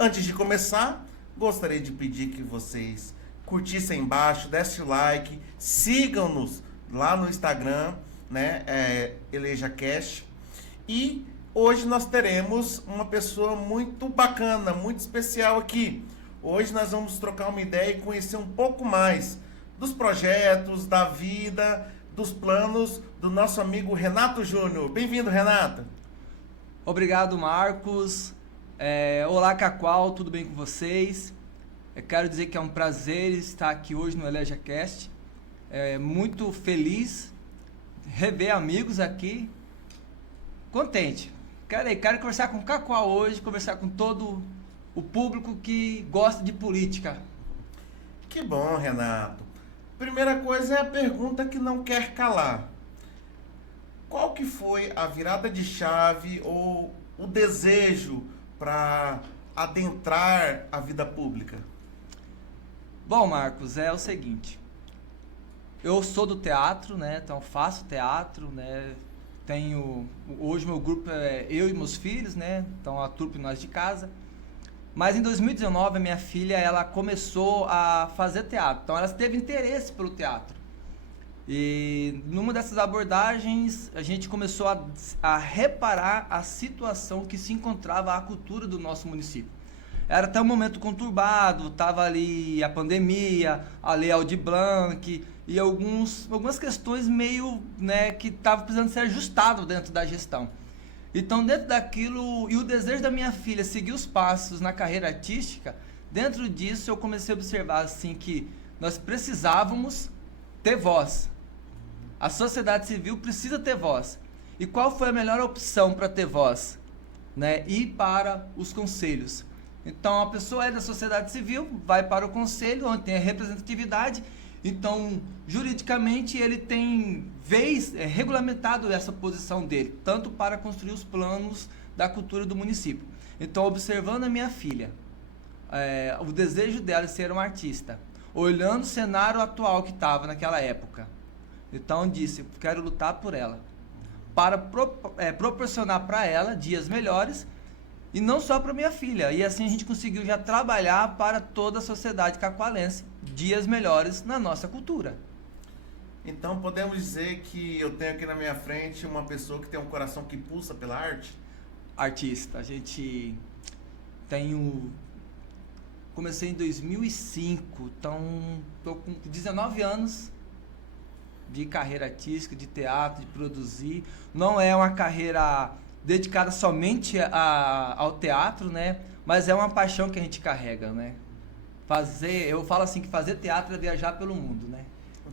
antes de começar, gostaria de pedir que vocês curtissem embaixo, dessem like, sigam-nos lá no Instagram, né? ElejaCast. E hoje nós teremos uma pessoa muito bacana, muito especial aqui. Hoje nós vamos trocar uma ideia e conhecer um pouco mais dos projetos, da vida, dos planos do nosso amigo Renato Júnior. Bem-vindo, Renato. Obrigado, Marcos. Olá, Cacoal, tudo bem com vocês? Eu quero dizer que é um prazer estar aqui hoje no ElejaCast. Muito feliz rever amigos aqui. Contente. Quero conversar com o Cacoal hoje, conversar com todo o público que gosta de política. Que bom, Renato. Primeira coisa é a pergunta que não quer calar. Qual que foi a virada de chave ou o desejo para adentrar a vida pública? Bom, Marcos, é o seguinte. Eu sou do teatro, né? Então faço teatro, né? Hoje meu grupo é eu e meus filhos, né? Então a trupe nós de casa. Mas em 2019 a minha filha ela começou a fazer teatro. Então ela teve interesse pelo teatro. E numa dessas abordagens a gente começou a reparar a situação que se encontrava a cultura do nosso município. Era até um momento conturbado, estava ali a pandemia, a Lei Aldir Blanc e algumas questões meio, né, que estavam precisando ser ajustadas dentro da gestão. Então, dentro daquilo, e o desejo da minha filha seguir os passos na carreira artística, dentro disso eu comecei a observar assim que nós precisávamos ter voz. A sociedade civil precisa ter voz. E qual foi a melhor opção para ter voz? Né? Ir para os conselhos. Então, a pessoa é da sociedade civil, vai para o conselho, onde tem a representatividade. Então, juridicamente, ele tem regulamentado essa posição dele, tanto para construir os planos da cultura do município. Então, observando a minha filha, o desejo dela de ser uma artista, olhando o cenário atual que estava naquela época, então disse, quero lutar por ela, para proporcionar para ela dias melhores, e não só para minha filha. E assim a gente conseguiu já trabalhar para toda a sociedade cacoalense, dias melhores na nossa cultura. Então podemos dizer que eu tenho aqui na minha frente uma pessoa que tem um coração que pulsa pela arte? Artista, a gente comecei em 2005, então estou com 19 anos de carreira artística, de teatro, de produzir. Não é uma carreira dedicada somente ao teatro, né? Mas é uma paixão que a gente carrega, né? Eu falo assim que fazer teatro é viajar pelo mundo, né?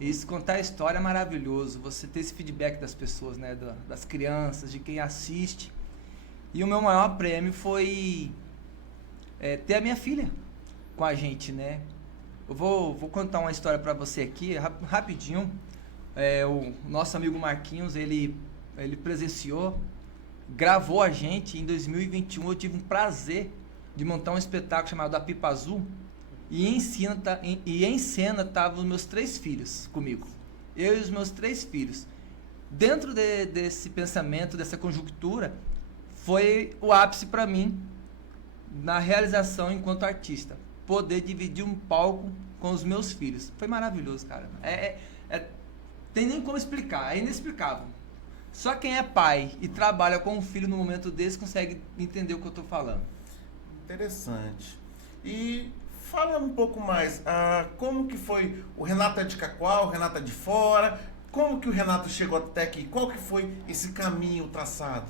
Isso, contar a história é maravilhoso, você ter esse feedback das pessoas, né? Das crianças, de quem assiste. E o meu maior prêmio foi ter a minha filha com a gente, né? Eu vou contar uma história para você aqui, rapidinho. O nosso amigo Marquinhos, ele presenciou, gravou a gente. Em 2021 eu tive um prazer de montar um espetáculo chamado A Pipa Azul, e em cena estavam os meus 3 filhos comigo, eu e os meus 3 filhos. Dentro desse pensamento, dessa conjuntura, foi o ápice para mim na realização enquanto artista, poder dividir um palco com os meus filhos. Foi maravilhoso, cara. Tem nem como explicar, é inexplicável. Só quem é pai e trabalha com um filho no momento desse consegue entender o que eu estou falando. Interessante. E fala um pouco mais, como que foi o Renato de Cacoal, o Renato de fora, como que o Renato chegou até aqui, qual que foi esse caminho traçado?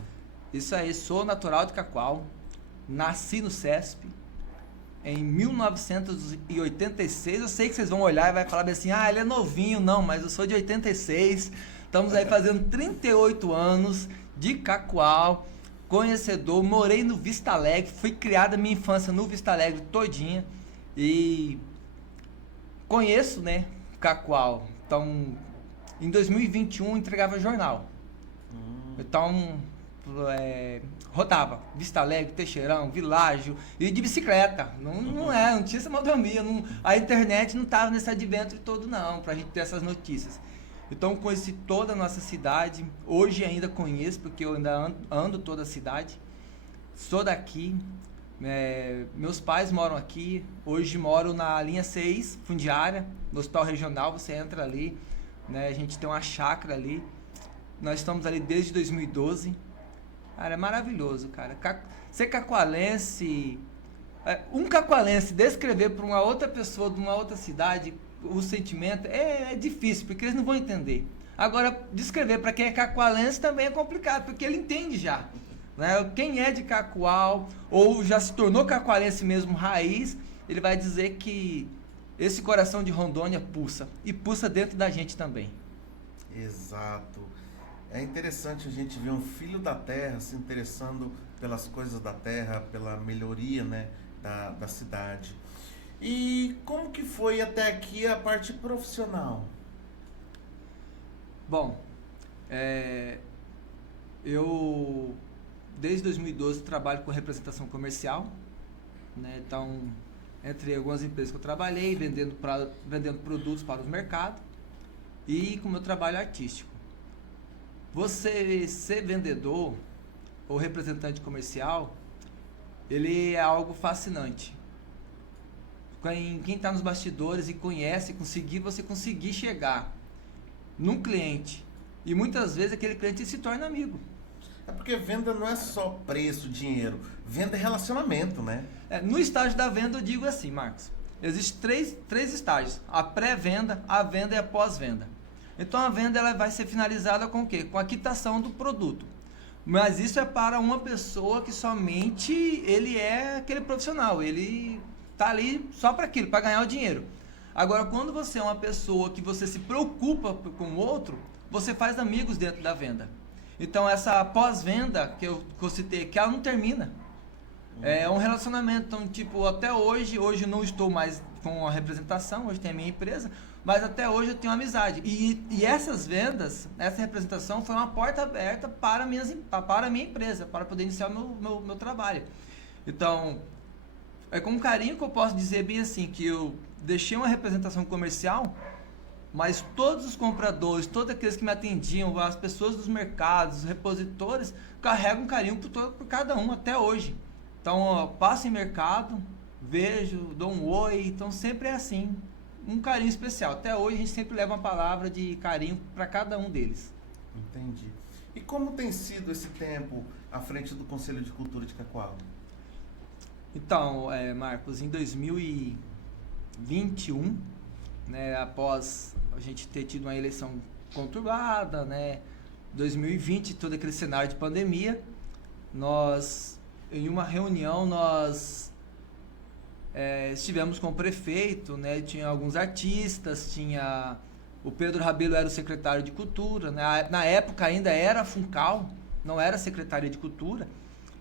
Isso aí, sou natural de Cacoal, nasci no CESP em 1986. Eu sei que vocês vão olhar e vai falar assim, ele é novinho. Não, mas eu sou de 86, estamos aí fazendo 38 anos de Cacoal, conhecedor, morei no Vista Alegre, fui criada minha infância no Vista Alegre todinha e conheço, né, Cacoal. Então, em 2021 entregava jornal. Então, rodava Vista Alegre, Teixeirão, Világio, e de bicicleta. Não tinha essa maldomia. A internet não estava nesse advento todo, não, pra gente ter essas notícias. Então, conheci toda a nossa cidade. Hoje ainda conheço, porque eu ainda ando toda a cidade. Sou daqui. Meus pais moram aqui, hoje moro na linha 6, fundiária, no hospital regional, você entra ali, né? A gente tem uma chácara ali, nós estamos ali desde 2012, cara, é maravilhoso, cara. Ser cacoalense, um cacoalense descrever para uma outra pessoa de uma outra cidade o sentimento é difícil, porque eles não vão entender. Agora, descrever para quem é cacoalense também é complicado, porque ele entende já. Né? Quem é de Cacoal, ou já se tornou cacoalense mesmo raiz, ele vai dizer que esse coração de Rondônia pulsa, e pulsa dentro da gente também. Exato. É interessante a gente ver um filho da terra se interessando pelas coisas da terra, pela melhoria, né, da cidade. E como que foi até aqui a parte profissional? Bom, eu desde 2012 trabalho com representação comercial, né? Então, entre algumas empresas que eu trabalhei, vendendo produtos para os mercados e com o meu trabalho artístico. Você ser vendedor ou representante comercial, ele é algo fascinante. Quem está nos bastidores e conhece, você conseguir chegar num cliente e muitas vezes aquele cliente se torna amigo. É porque venda não é só preço, dinheiro. Venda é relacionamento, né? No estágio da venda eu digo assim, Marcos. Existem três estágios. A pré-venda, a venda e a pós-venda. Então a venda ela vai ser finalizada com o quê? Com a quitação do produto. Mas isso é para uma pessoa que somente ele é aquele profissional. Ele está ali só para aquilo, para ganhar o dinheiro. Agora, quando você é uma pessoa que você se preocupa com o outro, você faz amigos dentro da venda. Então, essa pós-venda que eu citei, que ela não termina. É um relacionamento. Então, tipo, até hoje eu não estou mais com a representação, hoje tem a minha empresa, mas até hoje eu tenho amizade. E essas vendas, essa representação foi uma porta aberta para a minha empresa, para poder iniciar o meu trabalho. Então, é com carinho que eu posso dizer bem assim, que eu deixei uma representação comercial, mas todos os compradores, todos aqueles que me atendiam, as pessoas dos mercados, os repositores, carregam um carinho por cada um até hoje. Então, eu passo em mercado, vejo, dou um oi, então sempre é assim, um carinho especial. Até hoje a gente sempre leva uma palavra de carinho para cada um deles. Entendi. E como tem sido esse tempo à frente do Conselho de Cultura de Cacoal? Então, Marcos, em 2021, né, após a gente ter tido uma eleição conturbada, né, 2020, todo aquele cenário de pandemia, em uma reunião, estivemos com o prefeito, né, tinha alguns artistas, tinha o Pedro Rabelo era o secretário de Cultura, né, na época ainda era a Funcal, não era Secretaria de Cultura,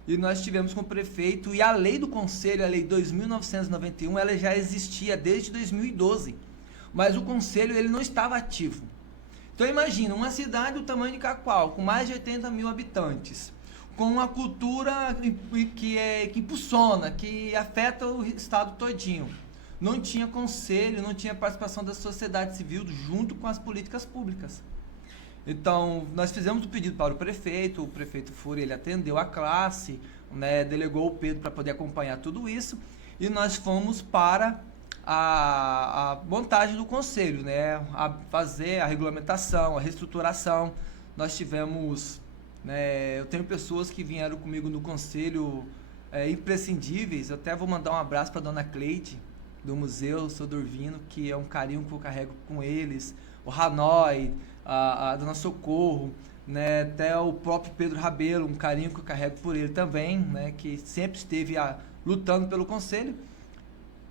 e nós estivemos com o prefeito, e a lei do conselho, a lei 2.991, ela já existia desde 2012, mas o conselho ele não estava ativo. Então imagina, uma cidade do tamanho de Cacoal, com mais de 80 mil habitantes, com uma cultura que impulsiona, que afeta o estado todinho. Não tinha conselho, não tinha participação da sociedade civil junto com as políticas públicas. Então, nós fizemos o pedido para o prefeito foi, ele atendeu a classe, né, delegou o Pedro para poder acompanhar tudo isso, e nós fomos para a montagem do conselho, né, a fazer a regulamentação, a reestruturação. Nós tivemos, né, eu tenho pessoas que vieram comigo no conselho imprescindíveis, eu até vou mandar um abraço para a dona Cleide, do Museu Sodorvino, que é um carinho que eu carrego com eles, o Hanoi, a dona Socorro, né, até o próprio Pedro Rabelo, um carinho que eu carrego por ele também, né, que sempre esteve lutando pelo conselho.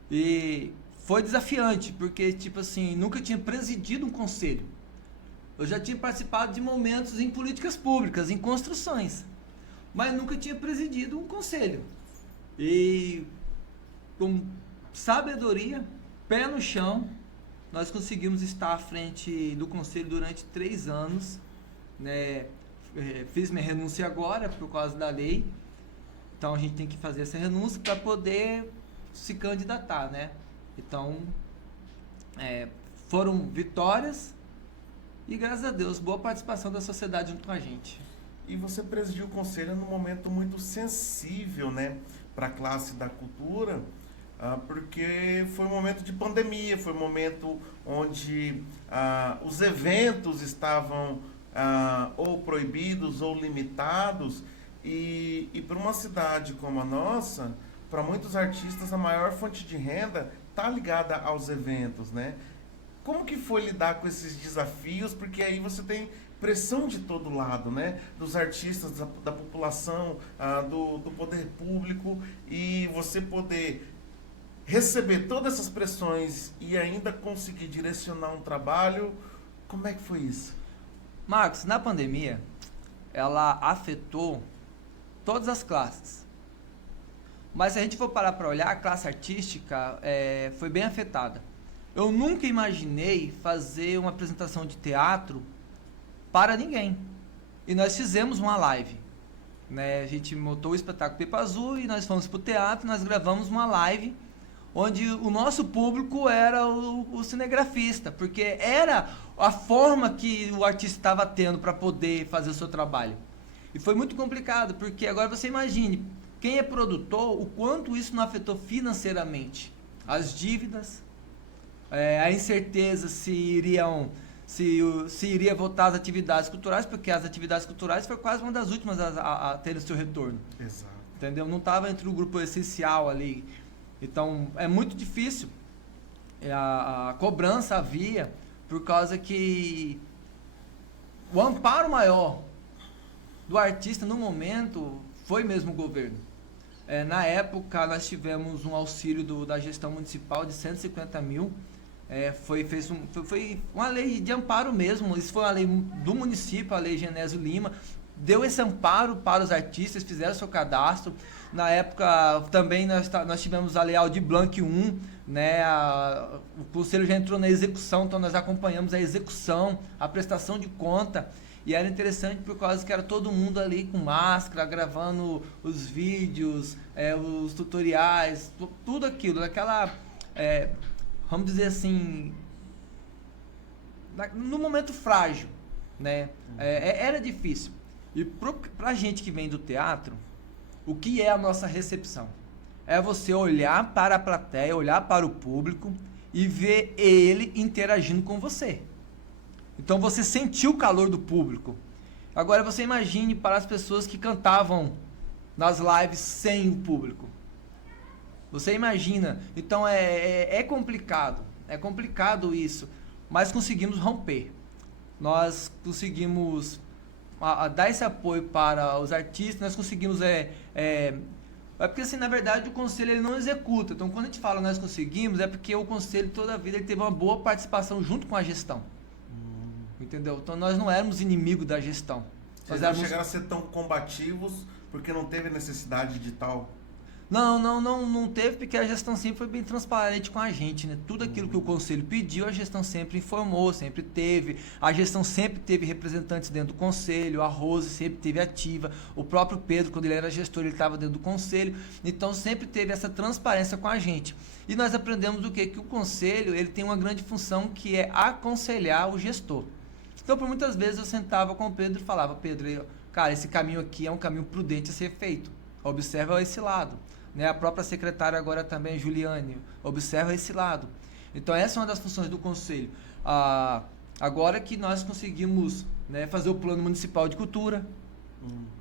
E foi desafiante, porque, tipo assim, nunca tinha presidido um conselho. Eu já tinha participado de momentos em políticas públicas, em construções, mas nunca tinha presidido um conselho. E com sabedoria, pé no chão, nós conseguimos estar à frente do conselho durante 3 anos, né? Fiz minha renúncia agora por causa da lei, então a gente tem que fazer essa renúncia para poder se candidatar, né? Então, foram vitórias e, graças a Deus, boa participação da sociedade junto com a gente. E você presidiu o conselho num momento muito sensível, né? para a classe da cultura, porque foi um momento de pandemia, foi um momento onde os eventos estavam ou proibidos ou limitados, e para uma cidade como a nossa, para muitos artistas, a maior fonte de renda está ligada aos eventos, né? Como que foi lidar com esses desafios? Porque aí você tem pressão de todo lado, né? Dos artistas, da população, do poder público, e você poder receber todas essas pressões e ainda conseguir direcionar um trabalho. Como é que foi isso? Marcos, na pandemia, ela afetou todas as classes. Mas se a gente for parar para olhar, a classe artística foi bem afetada. Eu nunca imaginei fazer uma apresentação de teatro para ninguém. E nós fizemos uma live. Né? A gente montou o espetáculo Pipa Azul e nós fomos para o teatro, nós gravamos uma live onde o nosso público era o cinegrafista, porque era a forma que o artista estava tendo para poder fazer o seu trabalho. E foi muito complicado, porque agora você imagine, quem é produtor, o quanto isso não afetou financeiramente. As dívidas, a incerteza se iria voltar às atividades culturais, porque as atividades culturais foi quase uma das últimas a ter o seu retorno. Exato. Entendeu? Não estava entre o grupo essencial ali. Então, é muito difícil. A cobrança havia, por causa que o amparo maior do artista no momento foi mesmo o governo. Na época, nós tivemos um auxílio da gestão municipal de 150 mil. Foi uma lei de amparo mesmo. Isso foi uma lei do município, a lei Genésio Lima. Deu esse amparo para os artistas, fizeram seu cadastro. Na época, também nós tivemos a Lei Aldir Blanc 1, né? O Conselho já entrou na execução, então nós acompanhamos a execução, a prestação de conta. E era interessante por causa que era todo mundo ali com máscara, gravando os vídeos, os tutoriais, tudo aquilo, daquela, vamos dizer assim, no momento frágil, né? Era difícil. E pra gente que vem do teatro, o que é a nossa recepção? É você olhar para a plateia, olhar para o público e ver ele interagindo com você. Então você sentiu o calor do público. Agora você imagine para as pessoas que cantavam nas lives sem o público. Você imagina. Então é complicado. É complicado isso. Mas conseguimos romper. Nós conseguimos dar esse apoio para os artistas. Nós conseguimos... porque assim, na verdade, o conselho ele não executa. Então quando a gente fala nós conseguimos, é porque o conselho toda a vida ele teve uma boa participação junto com a gestão. Entendeu? Então nós não éramos inimigos da gestão. Vocês não chegaram a ser tão combativos porque não teve necessidade de tal? Não teve, porque a gestão sempre foi bem transparente com a gente, né? Tudo aquilo que o conselho pediu, a gestão sempre informou, sempre teve. A gestão sempre teve representantes dentro do conselho, a Rose sempre teve ativa, o próprio Pedro, quando ele era gestor, ele estava dentro do conselho. Então sempre teve essa transparência com a gente. E nós aprendemos o quê? Que o conselho ele tem uma grande função que é aconselhar o gestor. Então, por muitas vezes eu sentava com o Pedro e falava, Pedro, cara, esse caminho aqui é um caminho prudente a ser feito. Observa esse lado. Né? A própria secretária agora também, Juliane, observa esse lado. Então, essa é uma das funções do conselho. Agora que nós conseguimos, né, fazer o plano municipal de cultura,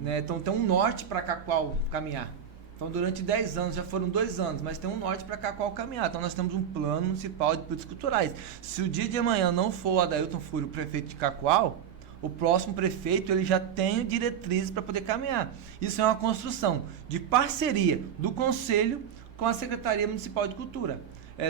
né? Então tem um norte para qual caminhar. Então, durante 10 anos, já foram 2 anos, mas tem um norte para qual caminhar. Então, nós temos um plano municipal de produtos culturais. Se o dia de amanhã não for o Adailton Fúrio, o prefeito de Cacoal, o próximo prefeito ele já tem diretrizes para poder caminhar. Isso é uma construção de parceria do Conselho com a Secretaria Municipal de Cultura.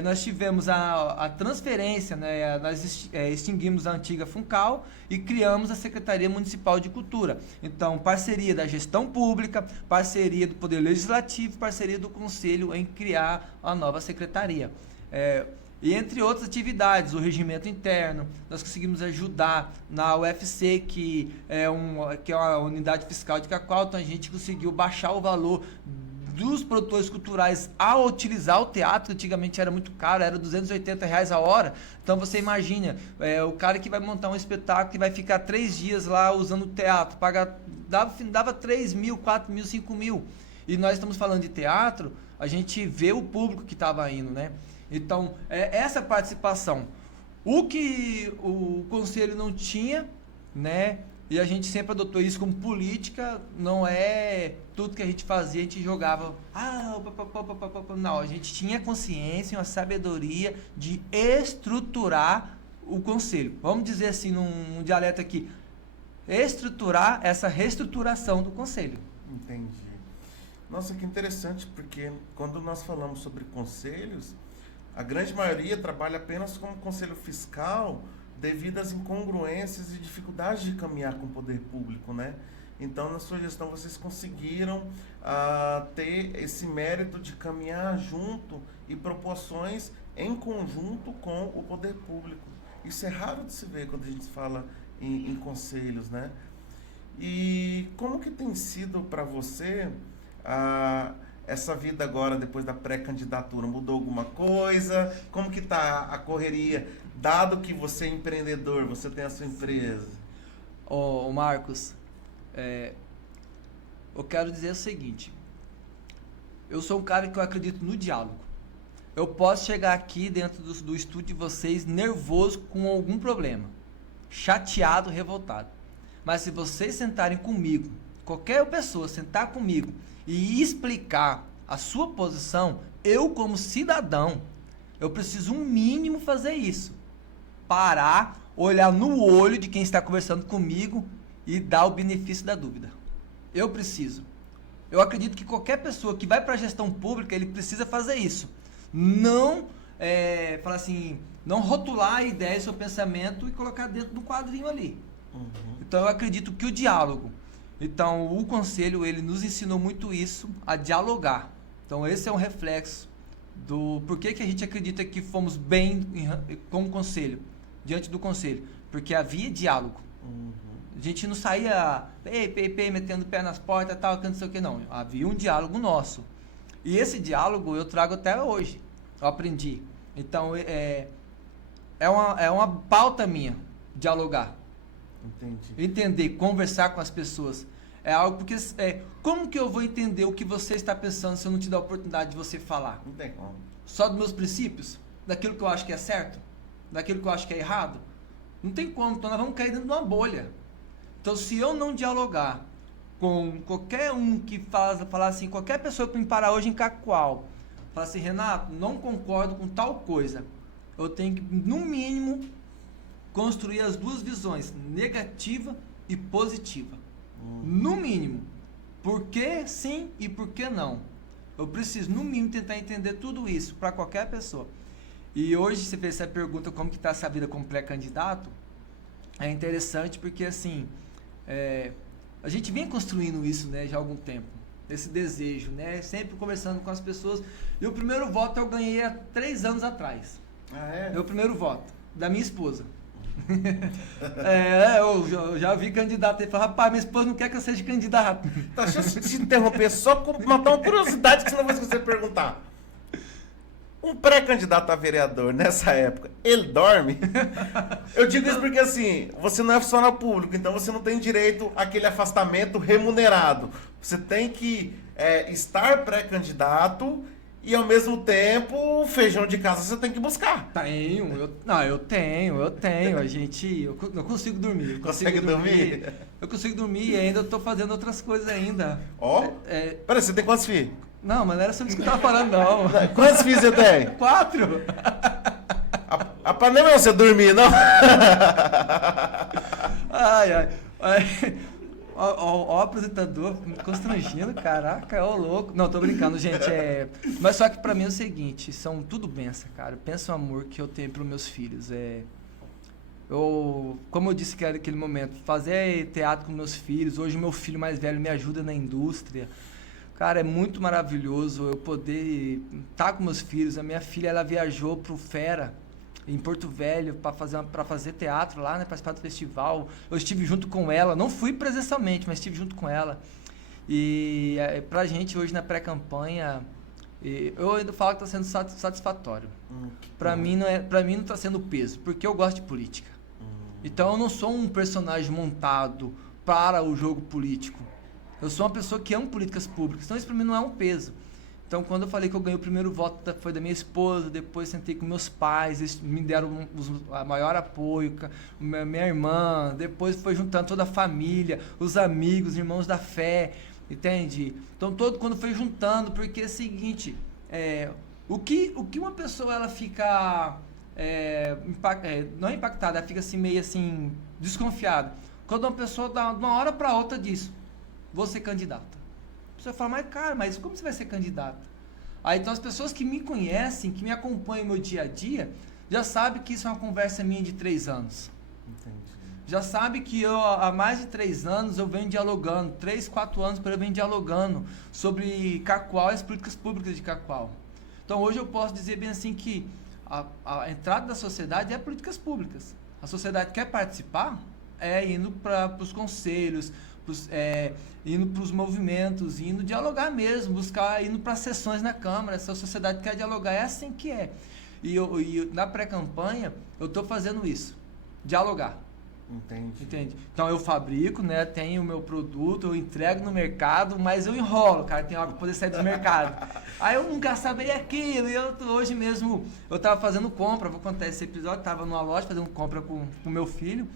Nós tivemos a transferência, né? Nós extinguimos a antiga Funcal e criamos a Secretaria Municipal de Cultura. Então, parceria da gestão pública, parceria do Poder Legislativo, parceria do Conselho em criar a nova secretaria. E entre outras atividades, o regimento interno, nós conseguimos ajudar na UFC, que é uma unidade fiscal de Cacoal, então a gente conseguiu baixar o valor dos produtores culturais ao utilizar o teatro. Antigamente era muito caro, era R$280 a hora. Então você imagina, o cara que vai montar um espetáculo que vai ficar 3 dias lá usando o teatro, dava 3 mil, 4 mil, 5 mil. E nós estamos falando de teatro, a gente vê o público que estava indo, né? Então, essa participação. O que o conselho não tinha, né? E a gente sempre adotou isso como política, não é tudo que a gente fazia, a gente jogava. Não, a gente tinha consciência, uma sabedoria de estruturar o conselho. Vamos dizer assim, num dialeto aqui, estruturar essa reestruturação do conselho. Entendi. Nossa, que interessante, porque quando nós falamos sobre conselhos, a grande maioria trabalha apenas como conselho fiscal devido às incongruências e dificuldades de caminhar com o poder público, né? Então, na sua gestão, vocês conseguiram ter esse mérito de caminhar junto e proporções em conjunto com o poder público. Isso é raro de se ver quando a gente fala em conselhos, né? E como que tem sido para você essa vida agora, depois da pré-candidatura? Mudou alguma coisa? Como que tá a correria? Dado que você é empreendedor, você tem a sua empresa. Ô Marcos, eu quero dizer o seguinte. Eu sou um cara que eu acredito no diálogo. Eu posso chegar aqui dentro do estúdio de vocês nervoso com algum problema. Chateado, revoltado. Mas se vocês sentarem comigo, qualquer pessoa sentar comigo e explicar a sua posição, eu como cidadão, eu preciso um mínimo fazer isso. Parar, olhar no olho de quem está conversando comigo e dar o benefício da dúvida. Eu preciso. Eu acredito que qualquer pessoa que vai para a gestão pública, ele precisa fazer isso. Não, falar assim, não rotular a ideia, seu pensamento e colocar dentro do quadrinho ali. Uhum. Então eu acredito que o diálogo. Então o conselho, ele nos ensinou muito isso, a dialogar. Então esse é um reflexo do porquê que a gente acredita que fomos bem como conselho, diante do conselho. Porque havia diálogo. Uhum. A gente não saía metendo o pé nas portas, tal, não sei o que, não. Havia um diálogo nosso. E esse diálogo eu trago até hoje. Eu aprendi. Então é uma pauta minha, dialogar. Entendi. Entender, conversar com as pessoas. É algo porque como que eu vou entender o que você está pensando se eu não te dar a oportunidade de você falar? Não tem como. Só dos meus princípios? Daquilo que eu acho que é certo? Daquilo que eu acho que é errado? Não tem como, então nós vamos cair dentro de uma bolha. Então se eu não dialogar com qualquer um que falar assim, qualquer pessoa que me parar hoje em Cacoal, falar assim, Renato, não concordo com tal coisa, eu tenho que, no mínimo, construir as duas visões, negativa e positiva. No mínimo. Por que sim e por que não? Eu preciso, no mínimo, tentar entender tudo isso para qualquer pessoa. E hoje, você fez essa pergunta, como que está essa vida como pré-candidato, é interessante porque, assim, a gente vem construindo isso, né, já há algum tempo. Esse desejo, né, sempre conversando com as pessoas. E o primeiro voto eu ganhei há 3 anos atrás. Ah, é? Meu primeiro voto, da minha esposa. Eu já vi candidato e falei, rapaz, minha esposa não quer que eu seja candidato. Tá, deixa eu te interromper só para matar uma curiosidade que senão vai você perguntar. Um pré-candidato a vereador nessa época, ele dorme? Eu digo isso porque assim, você não é funcionário público, então você não tem direito àquele afastamento remunerado. Você tem que estar pré-candidato e ao mesmo tempo o feijão de casa você tem que buscar. Eu tenho. Eu consigo dormir. Consegue dormir? Eu consigo dormir e ainda estou fazendo outras coisas ainda. Ó, peraí, você tem quantos filhos? Não, mas não era sobre isso que eu tava falando, não. Quantos filhos você tem? 4. A panela é você dormir, não? Ai. Ó, o apresentador me constrangindo, caraca, ó louco. Não, tô brincando, gente. Mas só que pra mim é o seguinte, são tudo benção, cara. Pensa o amor que eu tenho pros meus filhos. Como eu disse que era naquele momento, fazer teatro com meus filhos. Hoje meu filho mais velho me ajuda na indústria. Cara, é muito maravilhoso eu poder estar com meus filhos. A minha filha, ela viajou pro Fera, em Porto Velho, para fazer teatro lá, né, participar do festival. Eu estive junto com ela, não fui presencialmente, mas estive junto com ela. E pra gente hoje na pré-campanha, eu ainda falo que está sendo satisfatório. Para mim não está sendo peso, porque eu gosto de política. Então eu não sou um personagem montado para o jogo político. Eu sou uma pessoa que ama políticas públicas, então isso para mim não é um peso. Então, quando eu falei que eu ganhei o primeiro voto, foi da minha esposa, depois sentei com meus pais, eles me deram o maior apoio, minha irmã, depois foi juntando toda a família, os amigos, os irmãos da fé, entende? Então, quando foi juntando, porque é o seguinte, o que uma pessoa ela fica, não é impactada, ela fica assim, meio assim, desconfiada, quando uma pessoa dá de uma hora para outra diz, vou ser candidata. A pessoa fala, mas cara, mas como você vai ser candidato? Aí então as pessoas que me conhecem, que me acompanham no meu dia a dia, já sabem que isso é uma conversa minha de 3 anos. Entendi. Já sabe que eu, há mais de 3 anos, eu venho dialogando, 3, 4 anos eu venho dialogando sobre Cacoal e as políticas públicas de Cacoal. Então hoje eu posso dizer bem assim que a entrada da sociedade é políticas públicas. A sociedade quer participar, indo para os conselhos, indo para os movimentos, indo dialogar mesmo, indo para sessões na Câmara. Se a sociedade quer dialogar, é assim que é. E na pré-campanha, eu estou fazendo isso, dialogar. Entende? Então eu fabrico, né, tenho o meu produto, eu entrego no mercado, mas eu enrolo, cara, tem hora para poder sair do mercado. Aí eu nunca sabia aquilo, e hoje mesmo, eu estava fazendo compra, vou contar esse episódio, estava numa loja fazendo compra com o meu filho,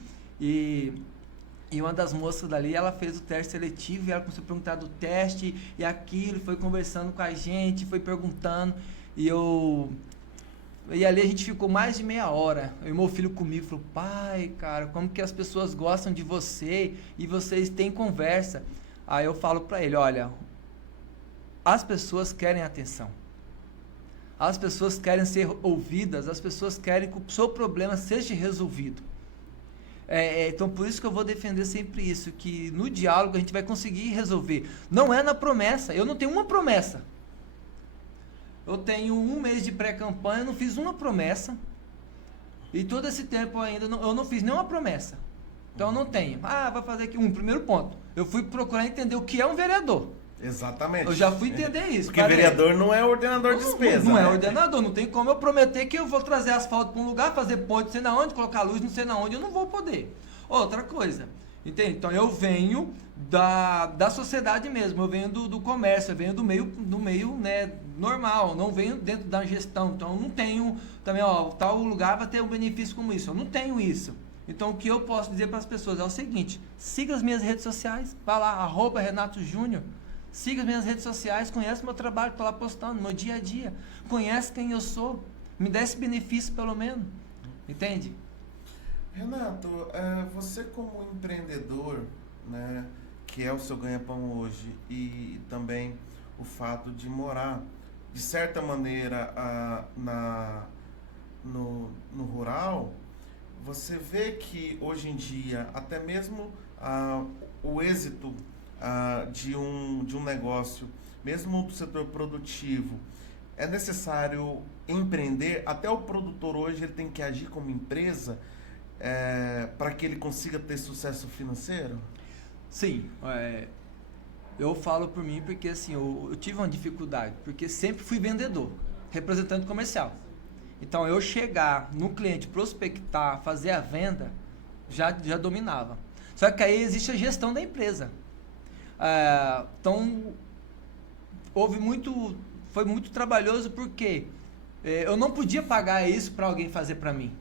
e uma das moças dali, ela fez o teste seletivo e ela começou a perguntar do teste e aquilo, foi conversando com a gente, foi perguntando e ali a gente ficou mais de meia hora. Eu e meu filho comigo, falou, pai, cara, como que as pessoas gostam de você e vocês têm conversa? Aí eu falo pra ele, olha, as pessoas querem atenção. As pessoas querem ser ouvidas, as pessoas querem que o seu problema seja resolvido. Então por isso que eu vou defender sempre isso, que no diálogo a gente vai conseguir resolver. Não é na promessa, eu não tenho uma promessa. Eu tenho 1 mês de pré-campanha, eu não fiz uma promessa. E todo esse tempo ainda, eu não fiz nenhuma promessa. Então eu não tenho. Vou fazer aqui primeiro ponto. Eu fui procurar entender o que é um vereador. Exatamente. Eu já fui entender isso. Porque vereador não é ordenador de despesa. Não é ordenador, não tem como eu prometer que eu vou trazer asfalto para um lugar, fazer ponte não sei na onde, colocar luz não sei na onde, eu não vou poder. Outra coisa, entende? Então eu venho da sociedade mesmo, eu venho do comércio, eu venho do meio né, normal, não venho dentro da gestão, então eu não tenho também, tal lugar vai ter um benefício como isso, eu não tenho isso. Então o que eu posso dizer para as pessoas é o seguinte, siga as minhas redes sociais, vai lá, @Renato Júnior, siga as minhas redes sociais, conhece meu trabalho, estou lá postando, meu dia a dia, conhece quem eu sou, me dá esse benefício pelo menos, entende? Renato, você como empreendedor, né, que é o seu ganha-pão hoje, e também o fato de morar, de certa maneira, no rural, você vê que hoje em dia, até mesmo o êxito de um negócio, mesmo do setor produtivo, é necessário empreender. Até o produtor hoje ele tem que agir como empresa para que ele consiga ter sucesso financeiro? Sim, eu falo por mim porque assim, eu tive uma dificuldade, porque sempre fui vendedor, representante comercial. Então eu chegar no cliente, prospectar, fazer a venda, já dominava. Só que aí existe a gestão da empresa. Então foi muito trabalhoso porque eu não podia pagar isso para alguém fazer para mim,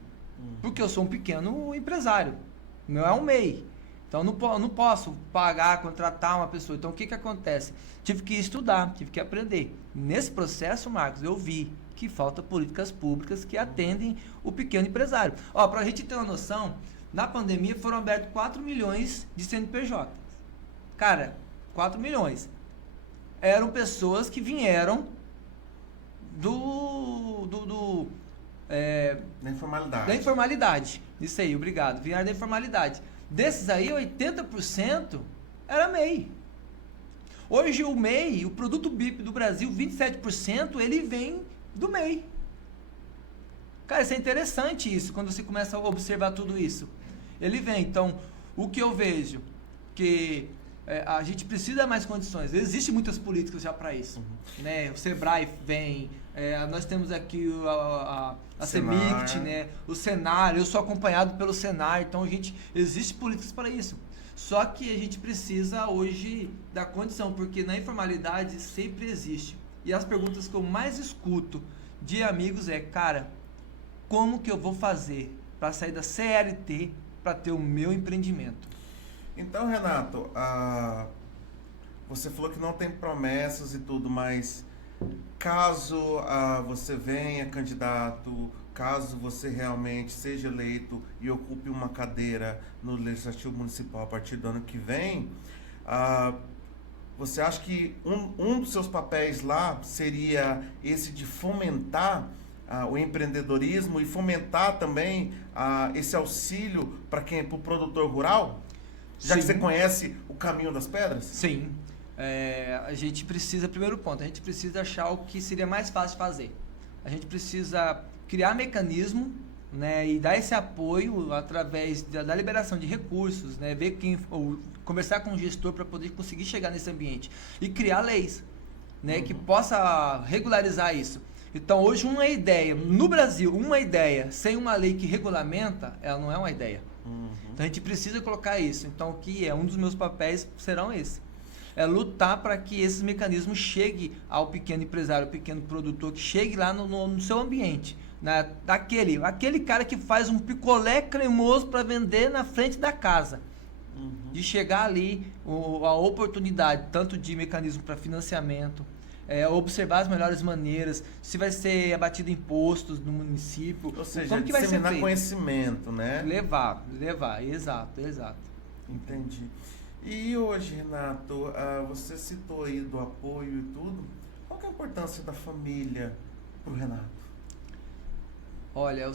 porque eu sou um pequeno empresário, não é um MEI, então não posso pagar, contratar uma pessoa. Então o que acontece? Tive que estudar, tive que aprender. Nesse processo, Marcos, eu vi que falta políticas públicas que atendem o pequeno empresário. Para a gente ter uma noção, na pandemia foram abertos 4 milhões de CNPJ. Cara, 4 milhões. Eram pessoas que vieram da informalidade. Da informalidade. Isso aí, obrigado. Vieram da informalidade. Desses aí, 80% era MEI. Hoje o MEI, o produto BIP do Brasil, 27%, ele vem do MEI. Cara, isso é interessante isso, quando você começa a observar tudo isso. Ele vem. Então, o que eu vejo, que a gente precisa de mais condições. Existem muitas políticas já para isso. Né? O Sebrae vem, nós temos aqui a CEMICT, né? O Senar, eu sou acompanhado pelo Senar, então existem políticas para isso. Só que a gente precisa hoje da condição, porque na informalidade sempre existe. E as perguntas que eu mais escuto de amigos é, cara, como que eu vou fazer para sair da CLT para ter o meu empreendimento? Então, Renato, você falou que não tem promessas e tudo, mas caso você venha candidato, caso você realmente seja eleito e ocupe uma cadeira no Legislativo Municipal a partir do ano que vem, você acha que um dos seus papéis lá seria esse de fomentar o empreendedorismo e fomentar também esse auxílio para o produtor rural? Já Sim. que você conhece o caminho das pedras? Sim. A gente precisa, primeiro ponto, a gente precisa achar o que seria mais fácil de fazer. A gente precisa criar mecanismo, né, e dar esse apoio através da liberação de recursos, né, ver conversar com o gestor para poder conseguir chegar nesse ambiente e criar leis, né, que possa regularizar isso. Então, hoje uma ideia, no Brasil, uma ideia sem uma lei que regulamenta, ela não é uma ideia. Então, a gente precisa colocar isso. Então, o que é um dos meus papéis serão esses. É lutar para que esses mecanismos cheguem ao pequeno empresário, ao pequeno produtor, que chegue lá no seu ambiente. Aquele cara que faz um picolé cremoso para vender na frente da casa. De chegar ali, a oportunidade, tanto de mecanismo para financiamento, observar as melhores maneiras, se vai ser abatido impostos no município. Ou seja, como que vai ser disseminar feito? Conhecimento, né? Levar, exato. Entendi. E hoje, Renato, você citou aí do apoio e tudo. Qual que é a importância da família pro Renato? Olha,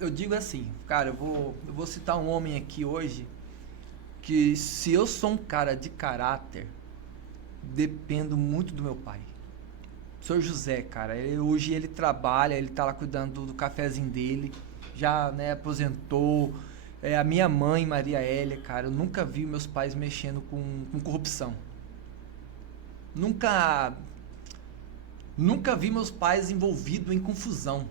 eu digo assim, cara, eu vou citar um homem aqui hoje que, se eu sou um cara de caráter, dependo muito do meu pai. Sr. José, cara, hoje ele trabalha, ele tá lá cuidando do cafezinho dele, já, né, aposentou. A minha mãe, Maria Hélia, cara, eu nunca vi meus pais mexendo com corrupção. Nunca vi meus pais envolvidos em confusão.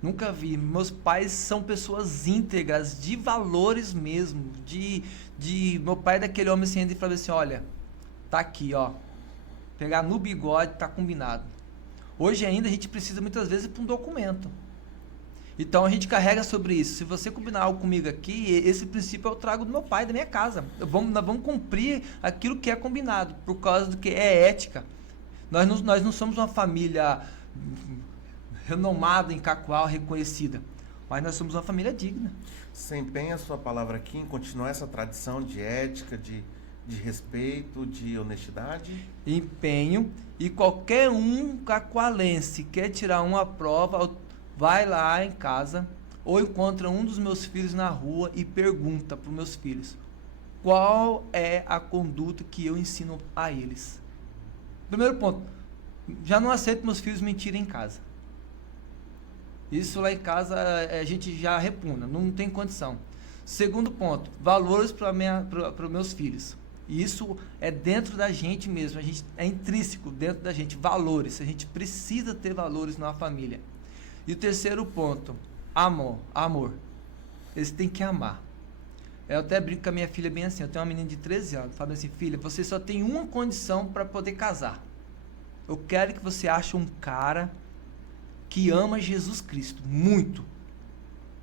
Nunca vi. Meus pais são pessoas íntegras, de valores mesmo. Meu pai é daquele homem assim, e fala assim, olha, tá aqui, ó. Pegar no bigode, tá combinado. Hoje ainda a gente precisa muitas vezes ir para um documento. Então a gente carrega sobre isso. Se você combinar algo comigo aqui, esse princípio eu trago do meu pai, da minha casa. Nós vamos cumprir aquilo que é combinado, por causa do que é ética. Nós não somos uma família renomada em Cacoal, reconhecida, mas nós somos uma família digna. Você empenha a sua palavra aqui em continuar essa tradição de ética, de respeito, de honestidade? Empenho, e qualquer um cacoalense quer tirar uma prova, vai lá em casa ou encontra um dos meus filhos na rua e pergunta para os meus filhos qual é a conduta que eu ensino a eles. Primeiro ponto, já não aceito meus filhos mentirem em casa. Isso lá em casa a gente já repugna, não tem condição. Segundo ponto, valores para os meus filhos. E isso é dentro da gente mesmo, é intrínseco dentro da gente, valores. A gente precisa ter valores na família. E o terceiro ponto, amor. Eles têm que amar. Eu até brinco com a minha filha bem assim, eu tenho uma menina de 13 anos, falo assim, filha, você só tem uma condição para poder casar. Eu quero que você ache um cara que ama Jesus Cristo, muito.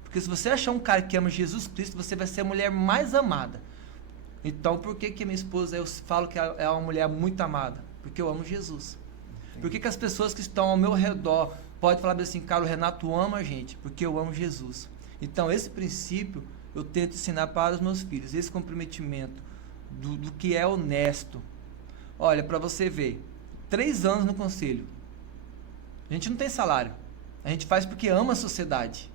Porque se você achar um cara que ama Jesus Cristo, você vai ser a mulher mais amada. Então, por que minha esposa, eu falo que é uma mulher muito amada? Porque eu amo Jesus. Por que as pessoas que estão ao meu redor podem falar assim, cara, o Renato ama a gente? Porque eu amo Jesus. Então, esse princípio eu tento ensinar para os meus filhos, esse comprometimento do que é honesto. Olha, para você ver, 3 anos no conselho, a gente não tem salário, a gente faz porque ama a sociedade.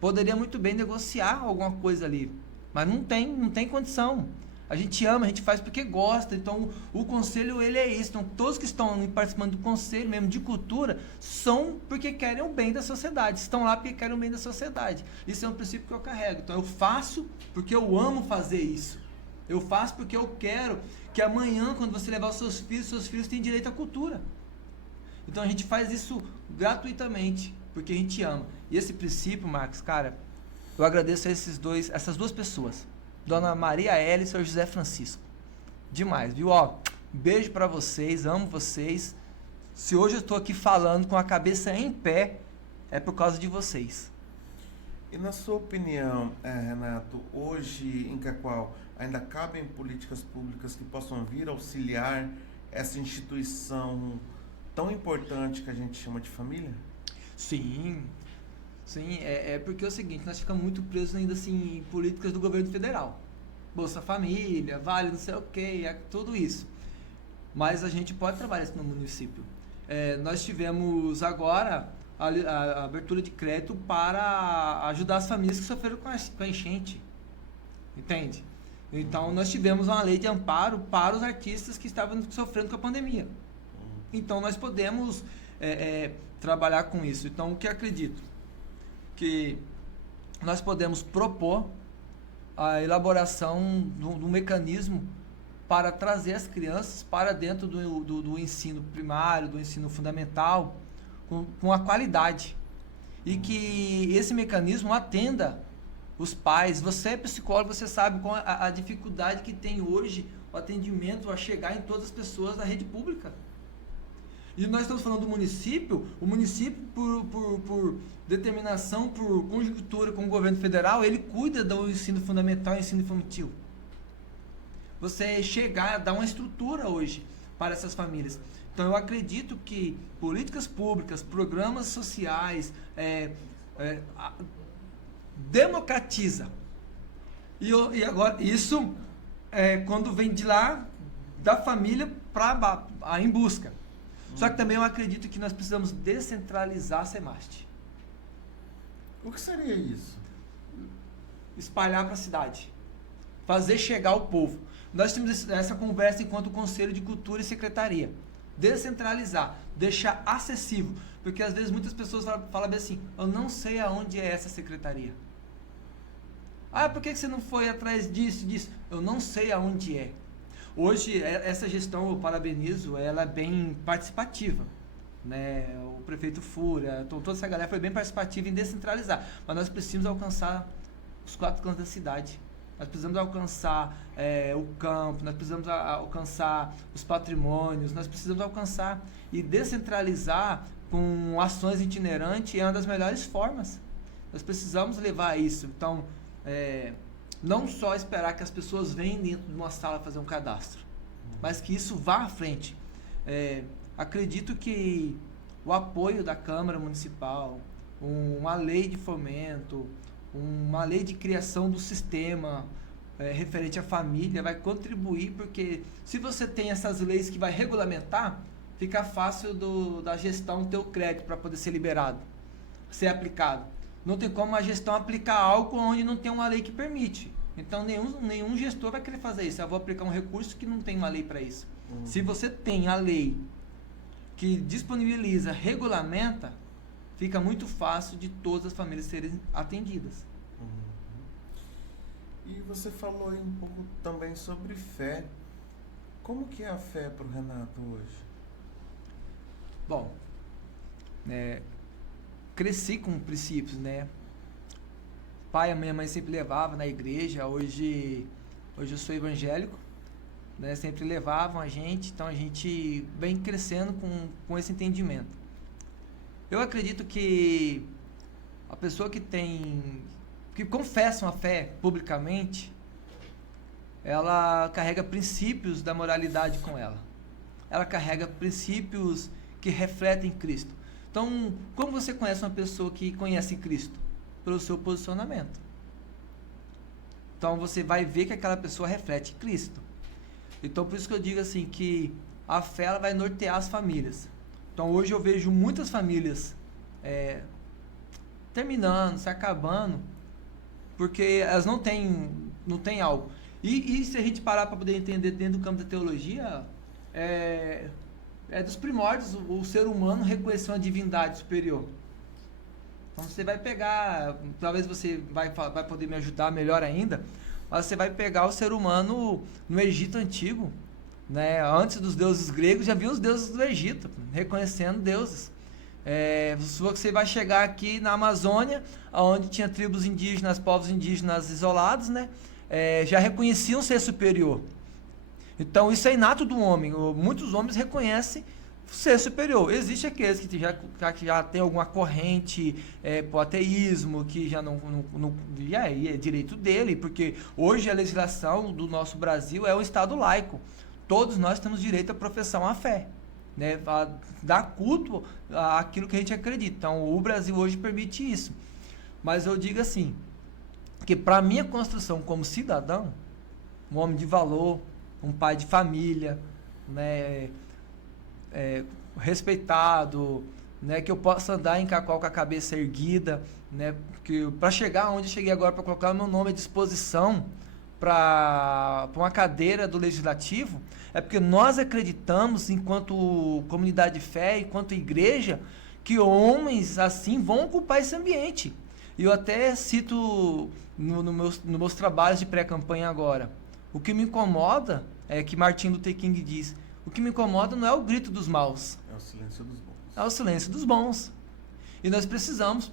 Poderia muito bem negociar alguma coisa ali, mas não tem condição. A gente ama, a gente faz porque gosta. Então o conselho, ele é isso. Então todos que estão participando do conselho mesmo de cultura são porque querem o bem da sociedade, estão lá porque querem o bem da sociedade. Isso é um princípio que eu carrego. Então eu faço porque eu amo fazer isso. Eu faço porque eu quero que amanhã, quando você levar os seus filhos têm direito à cultura. Então a gente faz isso gratuitamente. porque a gente ama. E esse princípio, Marcos, cara, eu agradeço a essas duas pessoas, Dona Maria Hélia e Sr. José Francisco. Demais, viu? Ó, beijo pra vocês, amo vocês. Se hoje eu estou aqui falando com a cabeça em pé, é por causa de vocês. E na sua opinião, Renato, hoje em Cacoal ainda cabem políticas públicas que possam vir auxiliar essa instituição tão importante que a gente chama de família? Sim, sim, é porque é o seguinte, nós ficamos muito presos ainda assim em políticas do governo federal. Bolsa Família, Vale não sei o que, tudo isso. Mas a gente pode trabalhar isso no município. Nós tivemos agora a abertura de crédito para ajudar as famílias que sofreram com a enchente, entende? Então nós tivemos uma lei de amparo para os artistas que estavam sofrendo com a pandemia. Então nós podemos trabalhar com isso. Então o que eu acredito? Que nós podemos propor a elaboração de um mecanismo para trazer as crianças para dentro do ensino primário, do ensino fundamental, com a qualidade. E que esse mecanismo atenda os pais. Você é psicólogo, você sabe qual a dificuldade que tem hoje o atendimento a chegar em todas as pessoas da rede pública. E nós estamos falando do município, o município, por determinação, por conjuntura com o governo federal, ele cuida do ensino fundamental e ensino infantil. Você chegar a dar uma estrutura hoje para essas famílias. Então eu acredito que políticas públicas, programas sociais, democratiza. E agora, isso quando vem de lá, da família em busca. Só que também eu acredito que nós precisamos descentralizar a Semast. O que seria isso? Espalhar para a cidade. Fazer chegar ao povo. Nós temos essa conversa enquanto Conselho de Cultura e Secretaria. Descentralizar, deixar acessível. Porque às vezes muitas pessoas falam bem assim, eu não sei aonde é essa secretaria. Ah, por que você não foi atrás disso? Eu não sei aonde é. Hoje, essa gestão, eu parabenizo, ela é bem participativa. Né? O prefeito Fúria, toda essa galera foi bem participativa em descentralizar. Mas nós precisamos alcançar os 4 cantos da cidade. Nós precisamos alcançar o campo, nós precisamos alcançar os patrimônios, nós precisamos alcançar e descentralizar com ações itinerantes é uma das melhores formas. Nós precisamos levar isso. Então, não só esperar que as pessoas venham dentro de uma sala fazer um cadastro, mas que isso vá à frente. Acredito que o apoio da Câmara Municipal, uma lei de fomento, uma lei de criação do sistema referente à família vai contribuir, porque se você tem essas leis que vai regulamentar, fica fácil da gestão ter o crédito para poder ser liberado, ser aplicado. Não tem como a gestão aplicar algo onde não tem uma lei que permite. Então nenhum gestor vai querer fazer isso. Eu vou aplicar um recurso que não tem uma lei para isso. Se você tem a lei que disponibiliza, regulamenta, fica muito fácil de todas as famílias serem atendidas. E você falou aí um pouco também sobre fé. Como que é a fé para o Renato hoje? Bom, cresci com princípios, né? Pai e minha mãe sempre levavam na igreja. Hoje eu sou evangélico, né? Sempre levavam a gente, então a gente vem crescendo com esse entendimento. Eu acredito que a pessoa que confessa uma fé publicamente, ela carrega princípios da moralidade com ela. Ela carrega princípios que refletem Cristo. Então, como você conhece uma pessoa que conhece Cristo? Pelo seu posicionamento. Então, você vai ver que aquela pessoa reflete Cristo. Então, por isso que eu digo assim, que a fé ela vai nortear as famílias. Então, hoje eu vejo muitas famílias terminando, se acabando, porque elas não têm algo. E se a gente parar para poder entender dentro do campo da teologia, é dos primórdios o ser humano reconhecer uma divindade superior. Então você vai pegar, talvez você vai poder me ajudar melhor ainda, mas você vai pegar o ser humano no Egito Antigo, né? Antes dos deuses gregos já havia os deuses do Egito, reconhecendo deuses. Você vai chegar aqui na Amazônia, onde tinha tribos indígenas, povos indígenas isolados, né? Já reconheciam ser superior. Então isso é inato do homem. Muitos homens reconhecem ser superior. Existe aqueles que já tem alguma corrente pro ateísmo, que já não e aí é direito dele, porque hoje a legislação do nosso Brasil é um Estado laico. Todos nós temos direito a professar uma fé, né? A dar culto àquilo que a gente acredita. Então o Brasil hoje permite isso. Mas eu digo assim, que para minha construção como cidadão, um homem de valor, um pai de família, né, respeitado, né, que eu possa andar em Cacau com a cabeça erguida, né, para chegar onde eu cheguei agora, para colocar o meu nome à disposição para uma cadeira do Legislativo, é porque nós acreditamos, enquanto comunidade de fé, enquanto igreja, que homens assim vão ocupar esse ambiente. E eu até cito nos meus trabalhos de pré-campanha agora, o que me incomoda é que Martin Luther King diz, o que me incomoda não é o grito dos maus. É o silêncio dos bons. É o silêncio dos bons. E nós precisamos.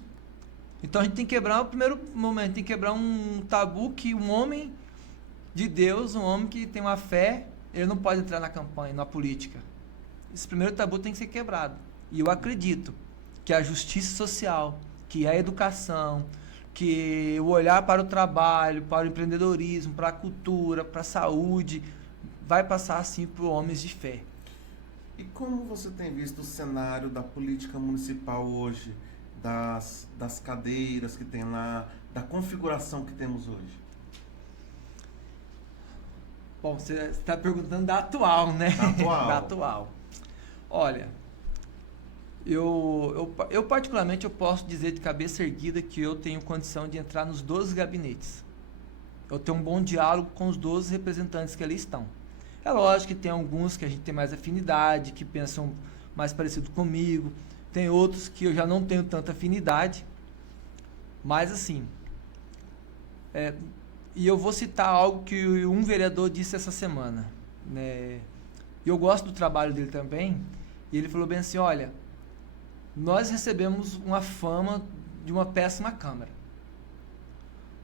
Então a gente tem que quebrar, o primeiro momento, tem que quebrar um tabu que um homem de Deus, um homem que tem uma fé, ele não pode entrar na campanha, na política. Esse primeiro tabu tem que ser quebrado. E eu acredito que a justiça social, que a educação, que o olhar para o trabalho, para o empreendedorismo, para a cultura, para a saúde, vai passar assim por homens de fé. E como você tem visto o cenário da política municipal hoje, das cadeiras que tem lá, da configuração que temos hoje? Bom, você está perguntando da atual, né? Da atual. Da atual. Olha, eu particularmente eu posso dizer de cabeça erguida que eu tenho condição de entrar nos 12 gabinetes. Eu tenho um bom diálogo com os 12 representantes que ali estão. É lógico que tem alguns que a gente tem mais afinidade, que pensam mais parecido comigo. Tem outros que eu já não tenho tanta afinidade. Mas assim, e eu vou citar algo que um vereador disse essa semana, né? E eu gosto do trabalho dele também. E ele falou bem assim, olha, nós recebemos uma fama de uma péssima Câmara.